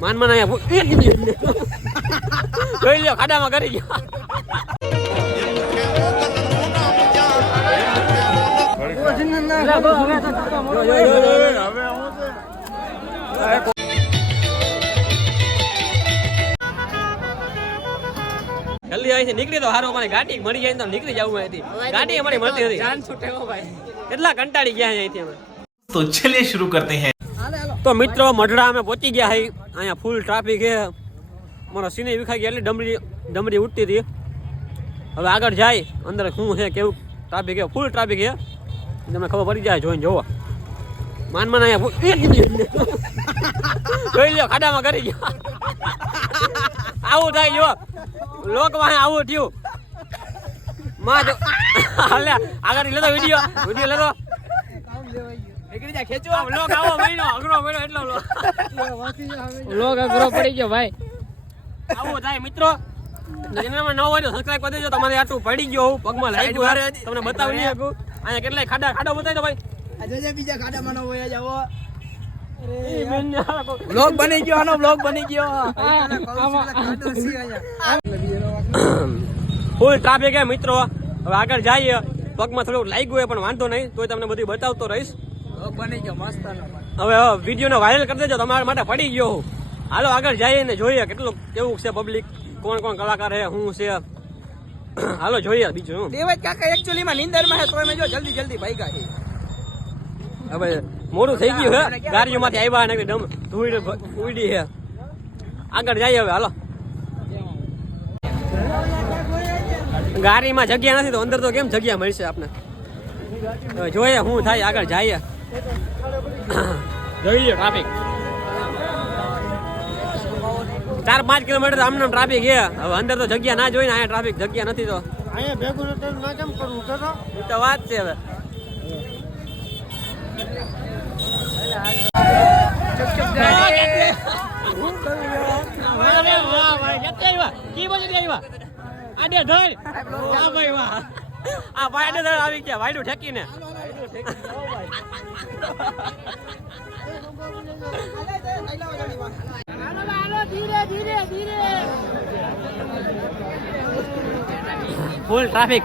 માન મનાયા. જોઈ લ્યો ખાડામાં કરી ગયો જો, જલ્દી અહીંથી નીકળી તો હારો મને ગાડી મળી જાય તો નીકળી જવું અહીંથી. ગાડી અમારી મળતી હતી જાન છૂટે ભાઈ. કેટલા કંટાળી ગયા છે અહીંથી અમે. તો ચલિए શરૂ કરતે હૈ. તો મિત્રો મઢડા અમે પહોંચી ગયા હઈ અહીંયા ફૂલ ટ્રાફિક હે મારા સીને વિખાઈ ગયા એટલે ડમરી ડમરી ઉઠતી હતી. હવે આગળ જાય. અંદર શું છે કેવું? ટ્રાફિક છે. ફૂલ ટ્રાફિક હે તમને ખબર પડી જાય જોઈને જોવા. માન માન અહીંયા એક. જોઈ લ્યો ખાડામાં કરી ગયો. આવું થાય જો. લોક વાહે આવું થયું. માં જો હાલે આગળ લેતો વીડિયો. વીડિયો લેતો. નીકળી જા ખેંચો. લોક આવો મહિનો અઘરો મહિનો એટલો લોક. અઘરો પડી ગયો ભાઈ. આવું થાય મિત્રો. ચેનલમાં ન હોય તો સબસ્ક્રાઇબ કરી દેજો. તમારે આટલું પડી ગયો પગમાં લાગ્યું તમને બતાવી નહીં શકું. અહીંયા કેટલાય ખાડા ખાડો બતાવી દો ભાઈ. આજે બીજા ખાડામાં ન હોય જાવો ઈ બેન ને આ લોકો- બ્લોગ બની ગયો આનો બ્લોગ બની ગયો ફૂલ ટ્રાફિક હે મિત્રો હવે આગળ જઈએ પગમાં થોડુંક લાગ્યું હોય પણ વાંધો નહીં તોય તમને બધું બતાવતો રહીશ બની ગયો મસ્ત હવે વિડીયોને વાયરલ કરી દેજો તમારા માટે પડી ગયો હાલો આગળ જઈએ ને જોઈએ કેટલું કેવું છે પબ્લિક કોણ કોણ કલાકાર છે શું છે હાલો જોઈએ બીજું દેવજ કાકા એકચ્યુઅલી માં નીંદરમાં હે જો જલ્દી જલ્દી ભાઈ છે હવે મોડું થઈ ગયું હે. ગાડીઓમાંથી આવ્યા ને એકદમ ધૂળ ઉડી છે આગળ જઈએ હવે હાલો. ગાડીમાં જગ્યા નથી તો અંદર તો કેમ જગ્યા મળશે આપને? હવે જોઈએ શું થાય આગળ જઈએ. જોઈએ. ટ્રાફિક. ચાર પાંચ કિલોમીટર આમને ટ્રાફિક છે હવે અંદર તો જગ્યા ના જોઈને અહીંયા ટ્રાફિક જગ્યા નથી તો. અહીંયા ભેગું ના કેમ કરવું? તો વાત છે હવે અરે વાહ ભાઈ કેટલા આવ્યા કી બાજુ આવ્યા આડે ધર વાહ ભાઈ વાહ આ ભાઈ આવી ગયા વાયડું ઠેકીને ફૂલ ટ્રાફિક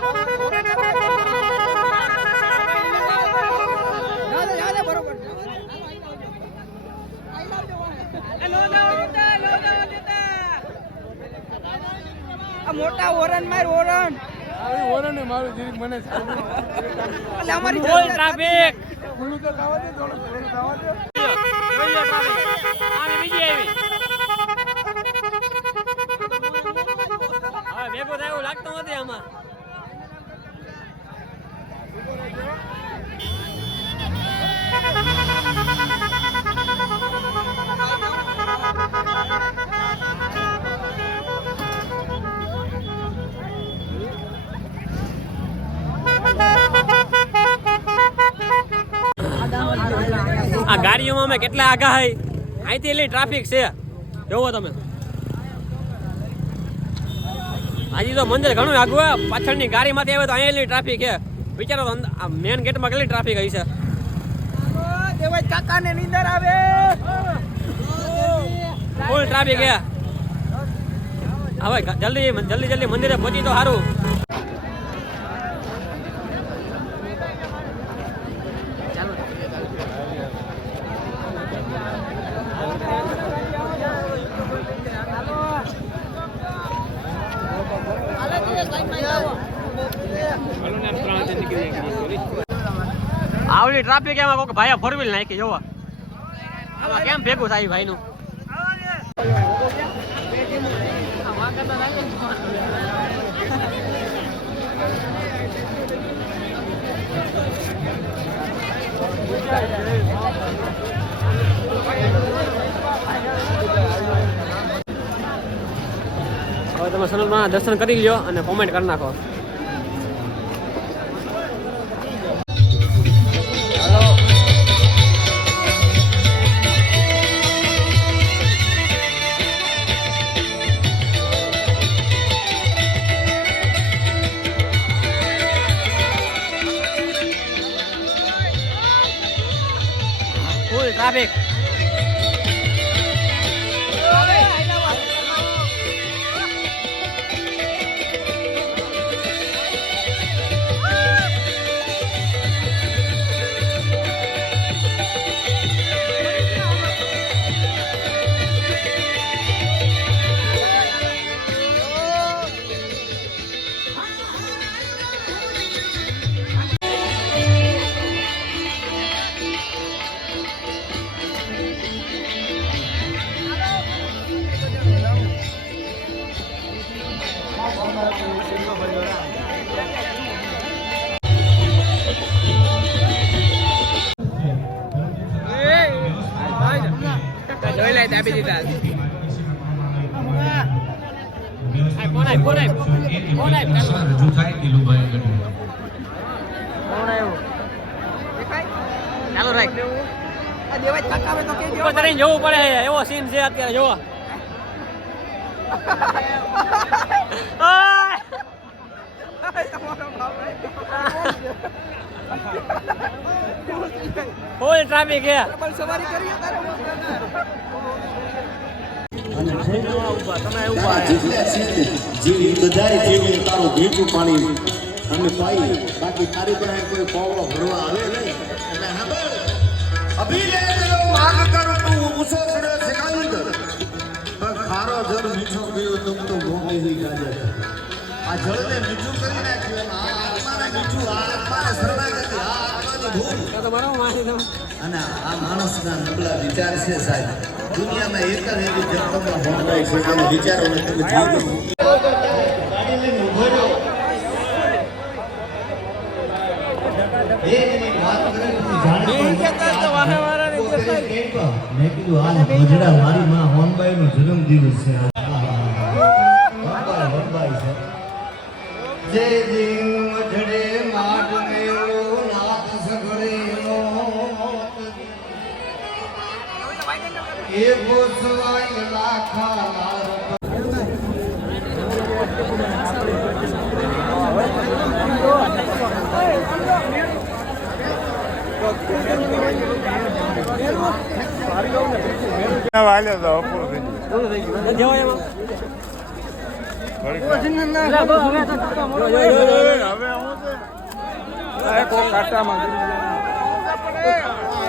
આ મોટા ઓરન માર ઓરન. આવી ને મારું જીરીક મને એટલે અમારી ફૂલ ટ્રાફિક ખુલ્લું તો ખાવા દે થોડું થોડું ખાવા દે. જોઈએ બીજી આવી. હવે ભેગું થાય એવું લાગતું નથી આમાં. ગાડીઓમાં અમે કેટલા આગા હઈ? અહીંથી એટલી ટ્રાફિક છે. જોવો તમે. હજી તો મંદિર ઘણું આગું. પાછળની ગાડીમાંથી આવે તો અહીંયા એટલી ટ્રાફિક છે. વિચારો તો મેન ગેટમાં કેટલી ટ્રાફિક હઈ છે? દેવજ કાકા નીંદર આવે. ફૂલ ટ્રાફિક છે. હવે જલ્દી જલ્દી જલ્દી મંદિરે પહોંચી તો સારું. આવડી ટ્રાફિક એમાં કોઈક ભાઈ ફોર વ્હીલ નાખી, જોવા. આમાં કેમ ભેગું થાય ભાઈનું? હવે તમે સનલમાં દર્શન કરી લ્યો અને કોમેન્ટ કરી નાખો. દાબી દીધા કોણ કોણ કોણ રજૂ થાય દિલુભાઈ કોણ આવ્યું ચાલો રાખ ઉપર ચડીને જવું પડે એવો સીન છે અત્યારે જોવો. ફૂલ ટ્રાફિક છે સવારી કરીએ તારે તમે ઊભા. જેટલા છે જે બધાય જેને તારો પાણી અમે પાઈ બાકી તારી પાસે કોઈ પાવડો ભરવા આવે નહીં. એટલે સાંભળ અભી લે ગયો માગ કર તું સિકંદર પણ ખારો જળ મીઠો ગયો તો હી ગાજર આ જળને મીઠું કરી નાખ્યું. અને આ આત્માને મીઠું આ આત્માને શરણાગતિ આ આત્માની ભૂલ. તો મારો માસી તમે અને આ માણસના નબળા વિચાર છે સાહેબ. દુનિયામાં એક જ એવી જગતમાં હોંડાય છે જેને વિચારો તમે જીવો. ગાડી લઈને ઊભો રહ્યો. બે મિનિટ વાત કરી પછી જાણી પણ મેં કીધું આ ભજડા મારી માં હોનબાઈ નો જન્મદિવસ છે. હોનબાઈ હોનબાઈ છે. જે દિન વાલે તો અપૂરું થઈ ગયું. જવાય એમાં હવે હું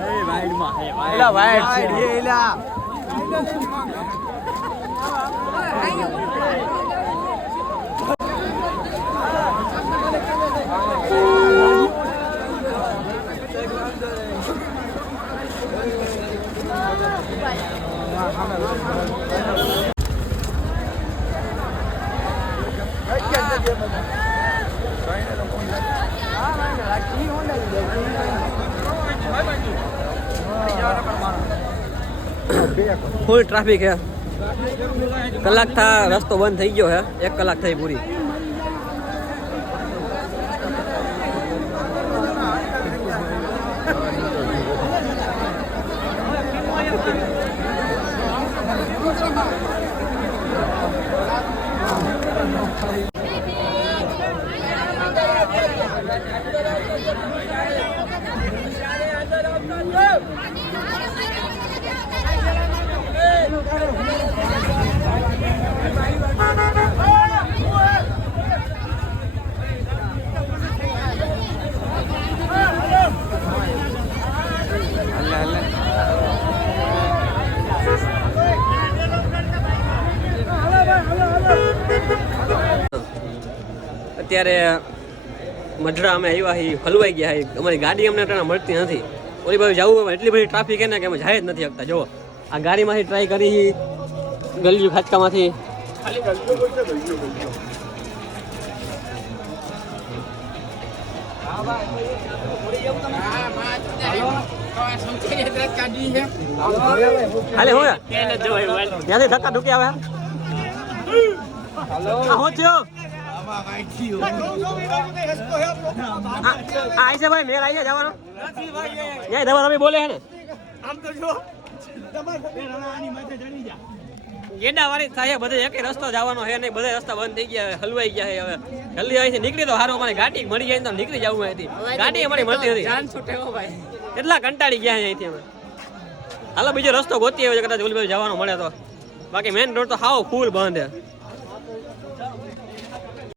જાય. એલા વાઈટ છે એલા ફૂલ ટ્રાફિક હે. કલાક થા રસ્તો બંધ થઈ ગયો હે. એક કલાક થઈ પૂરી. અત્યારે મઢડા અમે આવ્યા હી હલવાઈ ગયા હી અમારી ગાડી અમને અત્યારે મળતી નથી. ઓલી ભાઈ જવું હોય, એટલી બધી ટ્રાફિક ને કે અમે જાય જ નથી શકતા. જુઓ, આ ગાડીમાંથી ટ્રાય કરી ગલીયું ખાચકામાંથી હાલે હું ત્યાંથી ધક્કા ધુકી આવે. આ હું થયો આ આ છે ભાઈ મેર આવી જવાનો. ન્યાય ધવર અમે બોલે હે ને. ગેડા વાળી થાય બધે એક રસ્તો જવાનો હે નહીં, બધા રસ્તા બંધ થઈ ગયા હવે હલવાઈ ગયા હવે. જલ્દી અહીંથી નીકળી તો સારું અમારી ગાડી મળી જાય તો નીકળી જવું હતી ગાડી અમારી મળતી હતી એટલા કંટાળી ગયા અહીંથી અમે. હાલો, બીજો રસ્તો ગોતી આવ્યો કદાચ ઓલી જવાનો મળે તો. બાકી મેન રોડ તો હાવ ફૂલ બંધ છે.